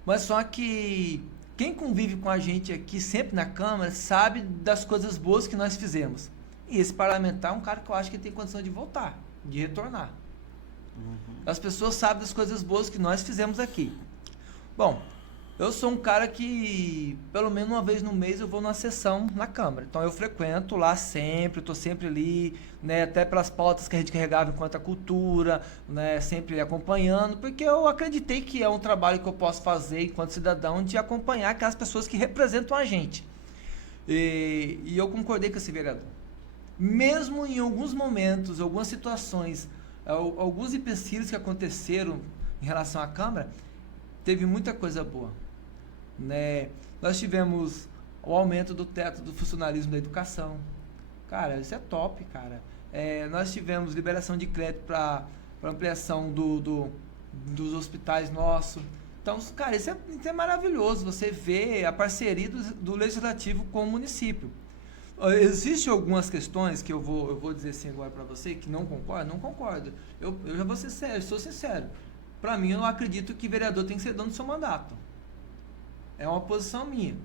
Mas só que quem convive com a gente aqui sempre na Câmara sabe das coisas boas que nós fizemos. E esse parlamentar é um cara que eu acho que tem condição de voltar, de retornar. As pessoas sabem das coisas boas que nós fizemos aqui. Bom, eu sou um cara que, pelo menos uma vez no mês, eu vou numa sessão na Câmara. Então eu frequento lá sempre, estou sempre ali, né, até pelas pautas que a gente carregava enquanto a cultura, né, sempre acompanhando, porque eu acreditei que é um trabalho que eu posso fazer enquanto cidadão de acompanhar aquelas pessoas que representam a gente. E eu concordei com esse vereador. Mesmo em alguns momentos, algumas situações, alguns empecilhos que aconteceram em relação à Câmara, teve muita coisa boa. Né? Nós tivemos o aumento do teto do funcionalismo da educação. Cara, isso é top, cara. Nós tivemos liberação de crédito para ampliação dos hospitais nossos. Então, cara, isso é maravilhoso. Você vê a parceria do Legislativo com o município. Existem algumas questões que eu vou dizer assim agora para você, que não concordo? Não concordo. Eu já vou ser sério, sou sincero. Para mim, eu não acredito que vereador tem que ser dono do seu mandato. É uma posição minha.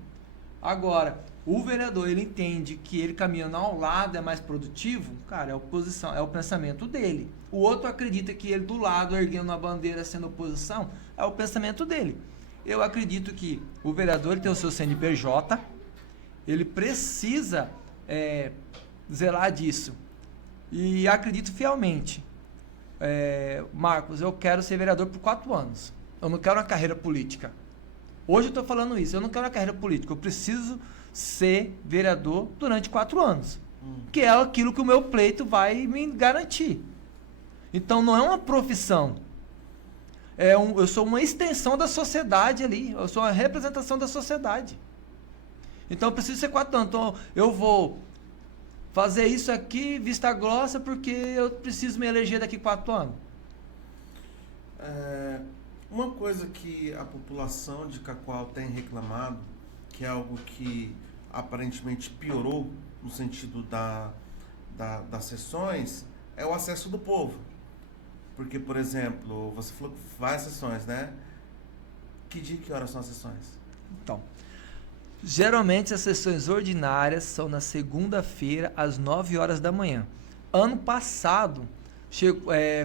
Agora, o vereador, ele entende que ele caminhando ao lado é mais produtivo, cara, é o pensamento dele. O outro acredita que ele do lado, erguendo a bandeira, sendo oposição, é o pensamento dele. Eu acredito que o vereador ele tem o seu CNPJ, ele precisa zelar disso. E acredito fielmente. Marcos, eu quero ser vereador por 4 anos. Eu não quero uma carreira política. Hoje eu estou falando isso, eu não quero uma carreira política, eu preciso ser vereador durante 4 anos. Que é aquilo que o meu pleito vai me garantir. Então não é uma profissão. Eu sou uma extensão da sociedade ali, eu sou uma representação da sociedade. Então eu preciso ser 4 anos. Então eu vou fazer isso aqui, vista grossa, porque eu preciso me eleger daqui 4 anos. Uma coisa que a população de Cacoal tem reclamado, que é algo que aparentemente piorou no sentido das sessões, é o acesso do povo. Porque, por exemplo, você falou que várias sessões, né? Que dia e que horas são as sessões? Então, geralmente as sessões ordinárias são na segunda-feira, às 9 horas da manhã. Ano passado,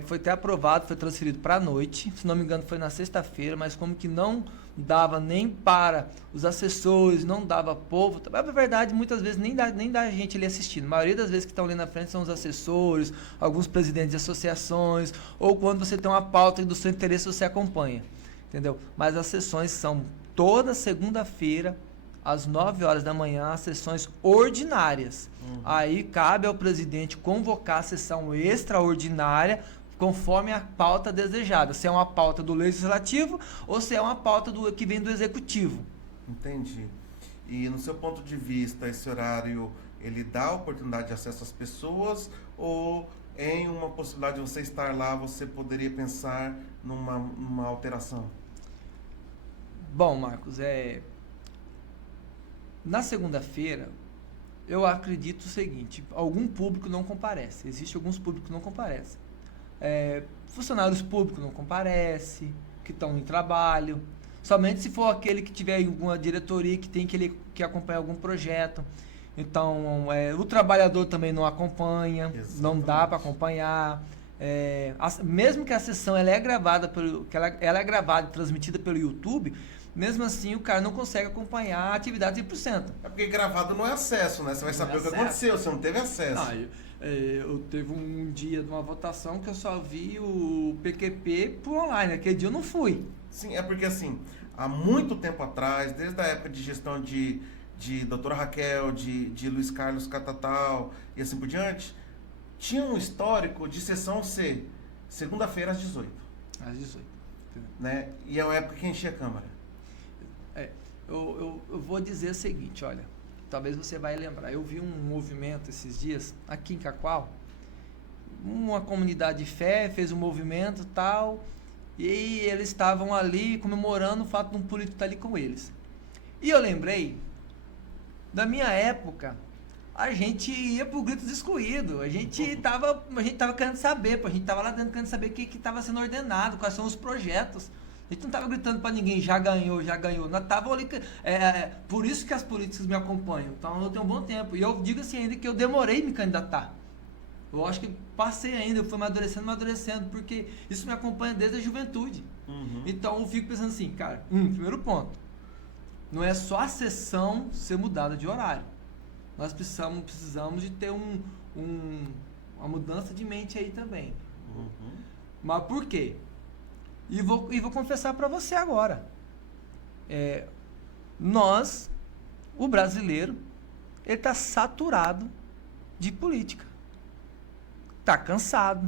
foi até aprovado, foi transferido para a noite, se não me engano foi na sexta-feira, mas como que não dava nem para os assessores, não dava povo, na verdade muitas vezes nem dá gente ali assistindo, a maioria das vezes que estão ali na frente são os assessores, alguns presidentes de associações, ou quando você tem uma pauta do seu interesse você acompanha, entendeu? Mas as sessões são toda segunda-feira, às 9 horas da manhã, as sessões ordinárias. Aí cabe ao presidente convocar a sessão extraordinária conforme a pauta desejada. Se é uma pauta do legislativo ou se é uma pauta que vem do executivo. Entendi. E no seu ponto de vista, esse horário, ele dá oportunidade de acesso às pessoas ou em uma possibilidade de você estar lá, você poderia pensar numa alteração? Bom, Marcos, na segunda-feira, eu acredito o seguinte, algum público não comparece, existe alguns públicos que não comparecem. Funcionários públicos não comparecem, que estão em trabalho, somente se for aquele que tiver alguma diretoria que tem que acompanhar algum projeto. Então, o trabalhador também não acompanha, Exatamente. Não dá para acompanhar. Mesmo que a sessão ela é gravada, ela é gravada e transmitida pelo YouTube, mesmo assim o cara não consegue acompanhar a atividade 100%. É porque gravado não é acesso, né? Você vai saber o que aconteceu, você não teve acesso. Eu teve um dia de uma votação que eu só vi o PQP por online, aquele dia eu não fui. Sim, é porque assim, há muito tempo atrás, desde a época de gestão de doutora Raquel, de Luiz Carlos Catatal e assim por diante, tinha um histórico de sessão ser segunda-feira às 18. Às 18. Né? E é uma época que enchia a Câmara. Eu vou dizer o seguinte, olha, talvez você vai lembrar, eu vi um movimento esses dias, aqui em Cacoal, uma comunidade de fé fez um movimento e tal, e eles estavam ali comemorando o fato de um político estar ali com eles. E eu lembrei, da minha época, a gente ia pro Gritos Excluídos, a gente tava querendo saber, a gente tava lá dentro querendo saber o que estava sendo ordenado, quais são os projetos. A gente não estava gritando para ninguém, já ganhou. Nós tava ali, por isso que as políticas me acompanham. Então eu tenho um bom tempo. E eu digo assim ainda que eu demorei me candidatar. Eu acho que passei ainda, eu fui amadurecendo, porque isso me acompanha desde a juventude. Então eu fico pensando assim, cara, primeiro ponto, não é só a sessão ser mudada de horário. Nós precisamos de ter uma mudança de mente aí também. Mas por quê? E vou confessar para você agora. O brasileiro, ele está saturado de política. Está cansado.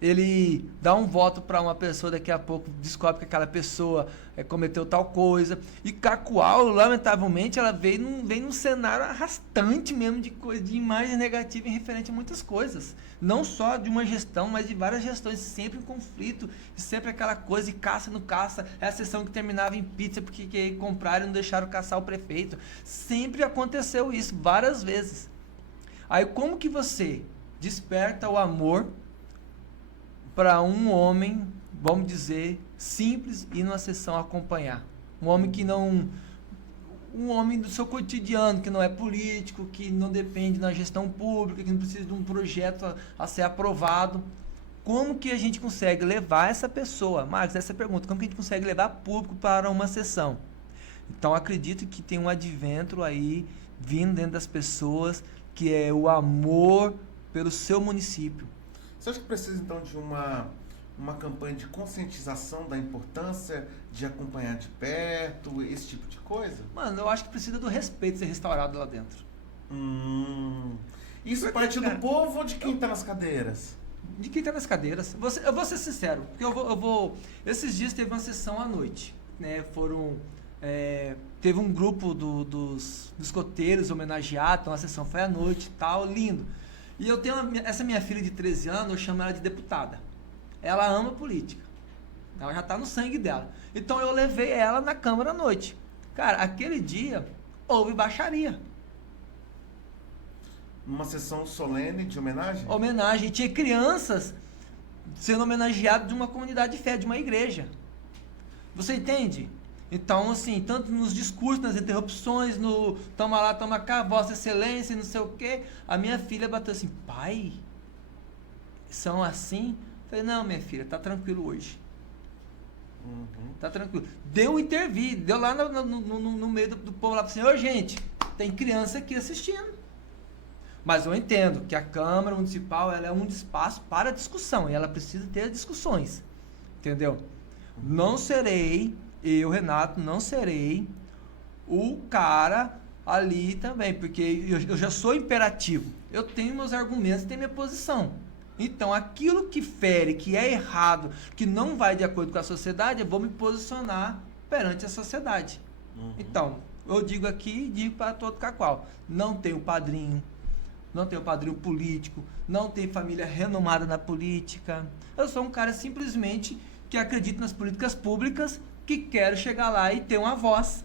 Ele dá um voto para uma pessoa, daqui a pouco descobre que aquela pessoa cometeu tal coisa. E Cacoal, lamentavelmente, ela veio num cenário arrastante mesmo de imagem negativa em referente a muitas coisas. Não só de uma gestão, mas de várias gestões, sempre em conflito, sempre aquela coisa, e caça no caça. É a sessão que terminava em pizza porque compraram e não deixaram caçar o prefeito. Sempre aconteceu isso, várias vezes. Aí como que você desperta o amor para um homem, vamos dizer, simples, ir numa sessão acompanhar? Um homem que não... Um homem do seu cotidiano, que não é político, que não depende da gestão pública, que não precisa de um projeto a ser aprovado. Como que a gente consegue levar essa pessoa? Marcos, essa é a pergunta. Como que a gente consegue levar público para uma sessão? Então, acredito que tem um advento aí, vindo dentro das pessoas, que é o amor pelo seu município. Você acha que precisa, então, de uma campanha de conscientização da importância de acompanhar de perto, esse tipo de coisa? Mano, eu acho que precisa do respeito ser restaurado lá dentro. Isso parte do povo ou de quem está nas cadeiras? De quem está nas cadeiras. Eu vou ser sincero, porque esses dias teve uma sessão à noite, né? Teve um grupo dos escoteiros homenageados, então a sessão foi à noite e tal, lindo. E eu tenho essa minha filha de 13 anos, eu chamo ela de deputada. Ela ama política. Ela já está no sangue dela. Então eu levei ela na Câmara à noite. Cara, aquele dia houve baixaria. Uma sessão solene de homenagem? Homenagem. Tinha crianças sendo homenageado de uma comunidade de fé, de uma igreja. Você entende? Então, assim, tanto nos discursos, nas interrupções, no toma lá, toma cá, vossa excelência, não sei o quê, a minha filha bateu assim, pai, são assim? Eu falei, não, minha filha, tá tranquilo hoje. Tá tranquilo. Deu intervir, deu lá no meio do povo lá, assim, ô gente, tem criança aqui assistindo. Mas eu entendo que a Câmara Municipal, ela é um espaço para discussão, e ela precisa ter discussões, entendeu? Não serei... Eu, Renato, não serei o cara ali também, porque eu já sou imperativo. Eu tenho meus argumentos, tenho minha posição. Então, aquilo que fere, que é errado, que não vai de acordo com a sociedade, eu vou me posicionar perante a sociedade. Então, eu digo aqui, digo para todo Cacoal, não tenho padrinho, não tenho padrinho político, não tenho família renomada na política. Eu sou um cara simplesmente que acredita nas políticas públicas, que quero chegar lá e ter uma voz.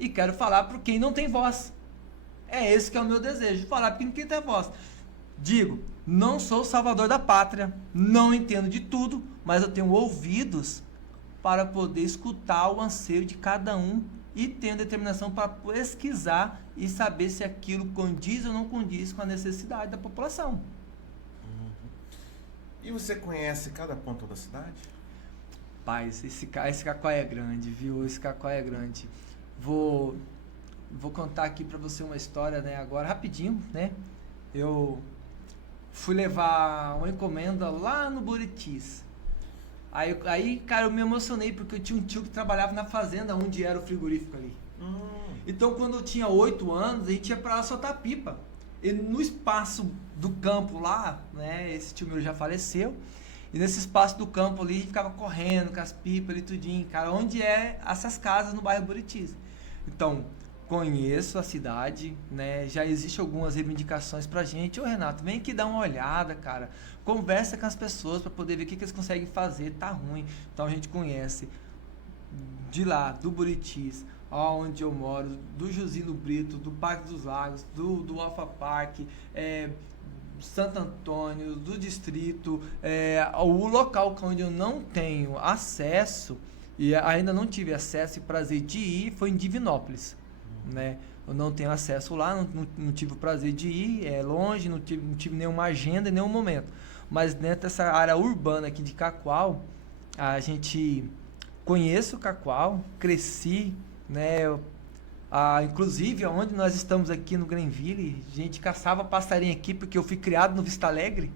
E quero falar para quem não tem voz. É esse que é o meu desejo, falar para quem tem voz. Digo, não sou o salvador da pátria, não entendo de tudo, mas eu tenho ouvidos para poder escutar o anseio de cada um e tenho determinação para pesquisar e saber se aquilo condiz ou não condiz com a necessidade da população. E você conhece cada ponto da cidade? Rapaz, esse Cacau é grande, viu? Esse Cacau é grande. Vou contar aqui pra você uma história, né? Agora, rapidinho, né? Eu fui levar uma encomenda lá no Buritis. Aí, cara, eu me emocionei porque eu tinha um tio que trabalhava na fazenda onde era o frigorífico ali. Então, quando eu tinha 8 anos, a gente ia pra lá soltar pipa. E no espaço do campo lá, né? Esse tio meu já faleceu. E nesse espaço do campo ali, a gente ficava correndo com as pipas ali, tudinho, cara, onde é essas casas no bairro Buritis. Então, conheço a cidade, né, já existem algumas reivindicações pra gente. Ô Renato, vem aqui dar uma olhada, cara, conversa com as pessoas pra poder ver o que eles conseguem fazer, tá ruim. Então a gente conhece de lá, do Buritis, onde eu moro, do Jusino Brito, do Parque dos Lagos, do Alpha Park, Santo Antônio, do distrito, o local onde eu não tenho acesso e ainda não tive acesso e prazer de ir foi em Divinópolis, né? Eu não tenho acesso lá, não tive o prazer de ir, é longe, não tive nenhuma agenda em nenhum momento. Mas dentro dessa área urbana aqui de Cacoal, a gente conhece o Cacoal, cresci, né? Inclusive, onde nós estamos aqui no Greenville, a gente caçava passarinho aqui, porque eu fui criado no Vista Alegre.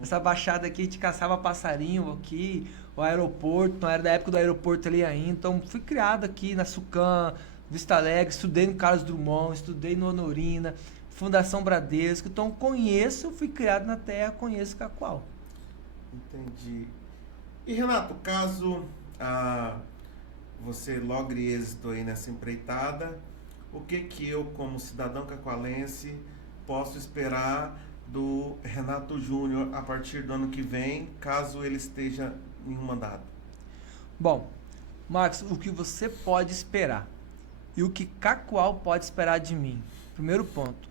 Essa baixada aqui, a gente caçava passarinho aqui, o aeroporto, não era da época do aeroporto ali ainda, então fui criado aqui na Sucam, Vista Alegre, estudei no Carlos Drummond, estudei no Honorina, Fundação Bradesco, então conheço, fui criado na terra, conheço Cacoal. Entendi. E Renato, caso você logre êxito aí nessa empreitada, o que eu, como cidadão cacoalense, posso esperar do Renato Júnior a partir do ano que vem, caso ele esteja em um mandato? Bom, Marcos, o que você pode esperar e o que Cacoal pode esperar de mim? Primeiro ponto,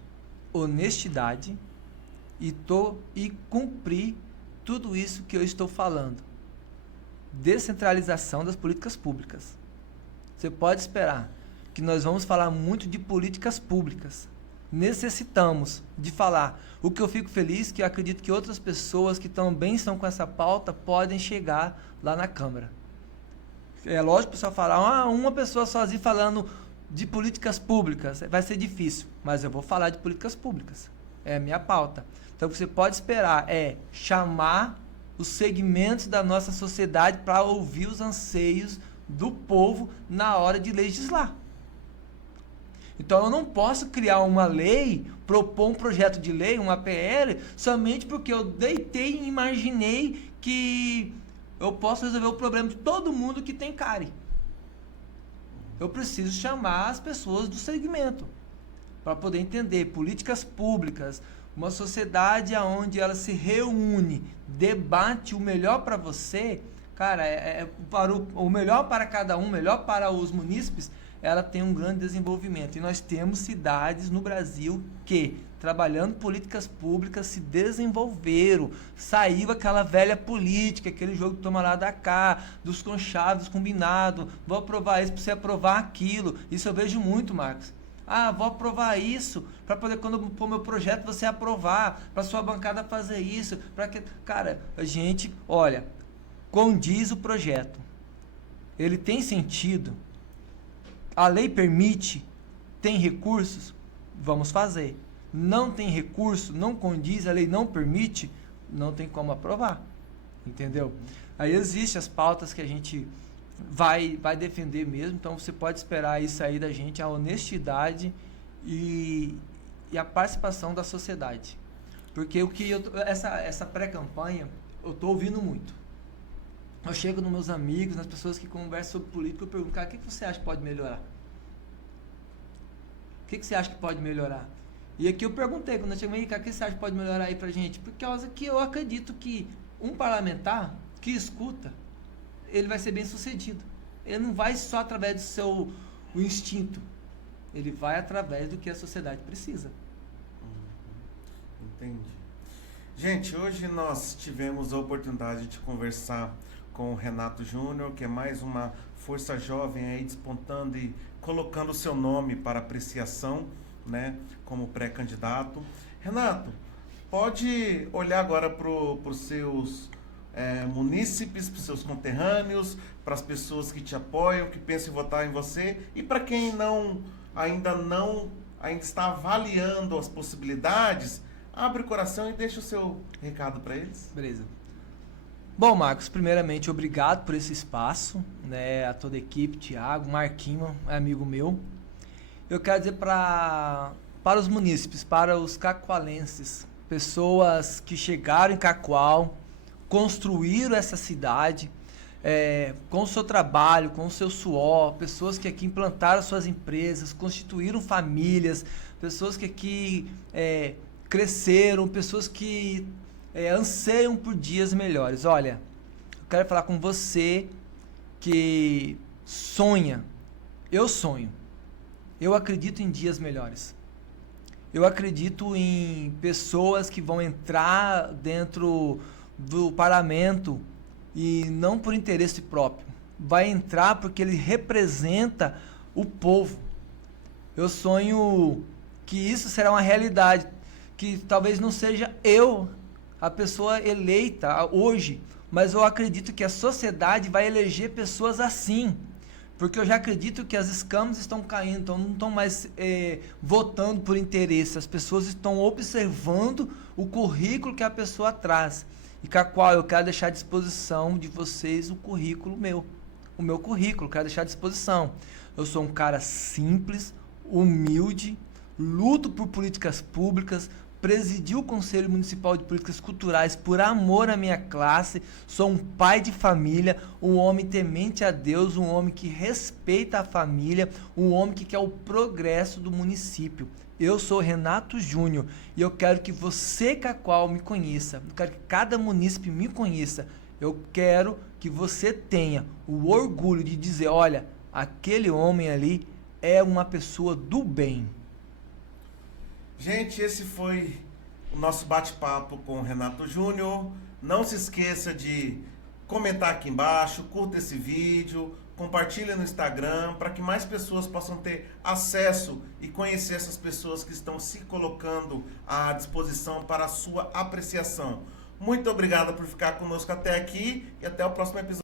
honestidade e cumprir tudo isso que eu estou falando. Descentralização das políticas públicas. Você pode esperar que nós vamos falar muito de políticas públicas. Necessitamos de falar. O que eu fico feliz, que eu acredito que outras pessoas que também estão com essa pauta podem chegar lá na Câmara. É lógico que o pessoal falar, uma pessoa sozinha falando de políticas públicas, vai ser difícil, mas eu vou falar de políticas públicas. É a minha pauta. Então o que você pode esperar é chamar os segmentos da nossa sociedade para ouvir os anseios do povo na hora de legislar. Então eu não posso criar uma lei, propor um projeto de lei, uma PL, somente porque eu deitei e imaginei que eu posso resolver o problema de todo mundo que tem cárie. Eu preciso chamar as pessoas do segmento para poder entender políticas públicas, uma sociedade onde ela se reúne, debate o melhor para você, cara, para o melhor para cada um, melhor para os munícipes, ela tem um grande desenvolvimento. E nós temos cidades no Brasil que trabalhando políticas públicas, se desenvolveram, saiu aquela velha política, aquele jogo de toma lá da cá, dos conchados, combinado, vou aprovar isso para você aprovar aquilo. Isso eu vejo muito, Marcos. Ah, vou aprovar isso para poder, quando eu pôr meu projeto, você aprovar, para sua bancada fazer isso, para que... Cara, a gente, olha, condiz o projeto. Ele tem sentido? A lei permite? Tem recursos? Vamos fazer. Não tem recurso, não condiz, a lei não permite, não tem como aprovar. Entendeu? Aí existem as pautas que a gente vai defender mesmo, então você pode esperar isso aí da gente, a honestidade e a participação da sociedade. Porque essa pré-campanha, eu estou ouvindo muito. Eu chego nos meus amigos, nas pessoas que conversam sobre política, eu pergunto, cara, o que você acha que pode melhorar? O que você acha que pode melhorar? E aqui eu perguntei, quando eu cheguei, cara, o que você acha que pode melhorar aí pra gente? Por causa que eu acredito que um parlamentar que escuta, ele vai ser bem sucedido. Ele não vai só através do seu instinto, ele vai através do que a sociedade precisa. Entendi. Gente, hoje nós tivemos a oportunidade de conversar com o Renato Júnior, que é mais uma força jovem aí despontando e colocando o seu nome para apreciação, né, como pré-candidato. Renato, pode olhar agora para os seus munícipes, para os seus conterrâneos, para as pessoas que te apoiam, que pensam em votar em você, e para quem ainda está avaliando as possibilidades, abre o coração e deixa o seu recado para eles. Beleza. Bom, Marcos, primeiramente, obrigado por esse espaço, né, a toda a equipe, Thiago, Marquinho, é amigo meu. Eu quero dizer para os munícipes, para os cacoalenses, pessoas que chegaram em Cacoal, construíram essa cidade, com o seu trabalho, com o seu suor, pessoas que aqui implantaram suas empresas, constituíram famílias, pessoas que aqui cresceram, pessoas que anseiam por dias melhores. Olha, eu quero falar com você que sonha. Eu sonho. Eu acredito em dias melhores. Eu acredito em pessoas que vão entrar dentro do parlamento e não por interesse próprio. Vai entrar porque ele representa o povo. Eu sonho que isso será uma realidade, que talvez não seja eu a pessoa eleita hoje, mas eu acredito que a sociedade vai eleger pessoas assim, porque eu já acredito que as escamas estão caindo, então não estão mais votando por interesse, as pessoas estão observando o currículo que a pessoa traz, e com a qual eu quero deixar à disposição de vocês o meu currículo, quero deixar à disposição. Eu sou um cara simples, humilde, luto por políticas públicas, presidi o Conselho Municipal de Políticas Culturais por amor à minha classe, sou um pai de família, um homem temente a Deus, um homem que respeita a família, um homem que quer o progresso do município. Eu sou Renato Júnior e eu quero que você, Cacoal, me conheça, eu quero que cada munícipe me conheça, eu quero que você tenha o orgulho de dizer, olha, aquele homem ali é uma pessoa do bem. Gente, esse foi o nosso bate-papo com o Renato Júnior. Não se esqueça de comentar aqui embaixo, curta esse vídeo, compartilha no Instagram, para que mais pessoas possam ter acesso e conhecer essas pessoas que estão se colocando à disposição para a sua apreciação. Muito obrigado por ficar conosco até aqui e até o próximo episódio.